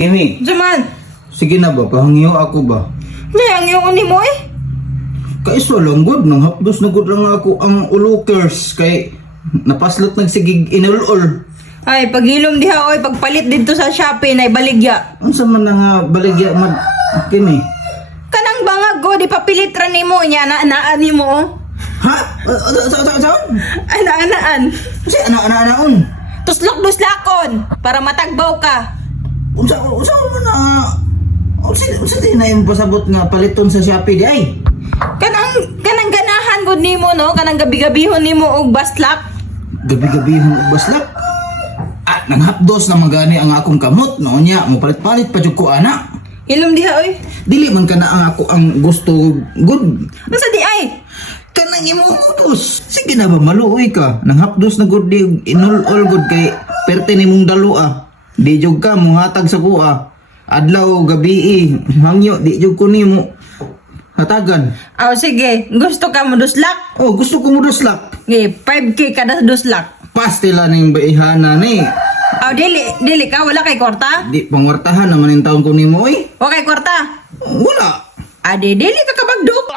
Kimi, Jaman, sige na ba? Pahangyo ako ba? nayang yung ni mo eh. Kaiso lang good, nang hapdos na good lang ako ang ulukers. Kay napaslot nagsigig inulol. Ay, paghilom diha oy, pagpalit dito sa Shopee na baligya. Unsa man na nga baligya mad Kimi? Kanang bangag ko, di papilit ra nimo niya, na-anaan nimo oh. Ha? Saan? Ana-anaan. Kasi ana-ana-anaon. Tuslok-duslakon, para matagbaw ka. Unsa man na... Unsa din na yung pasabot nga paliton sa Shopee di ay? Kanang ganahan gud nimo no, kanang gabi-gabihon nimo og baslak. Gabi-gabi hong baslak. At nanghapdos na magani ang akong kamot no nya mo palit-palit pa jud ko ana. Hilom diha oy. Dili man kana ang ako ang gusto good. Unsa di ay? Kanang imutos. Sige na ba maluoy ka. Nanghapdos na good di inul-ol good kay perte nimong daloa. Di jud ka muhatag sa kuha. Adlaw gabi hangyo di jud ko nimo hatagan. Aw sige, gusto ka mo duslak? Oh, gusto ko mo duslak. Gi, 5K kada duslak. Pastila ning baihana ni. Aw dili ka wala kay kwarta? Di pangwartahan naman yung taon ko nimo oy. O kay kwarta? Wala. Ade dili ka kabagdok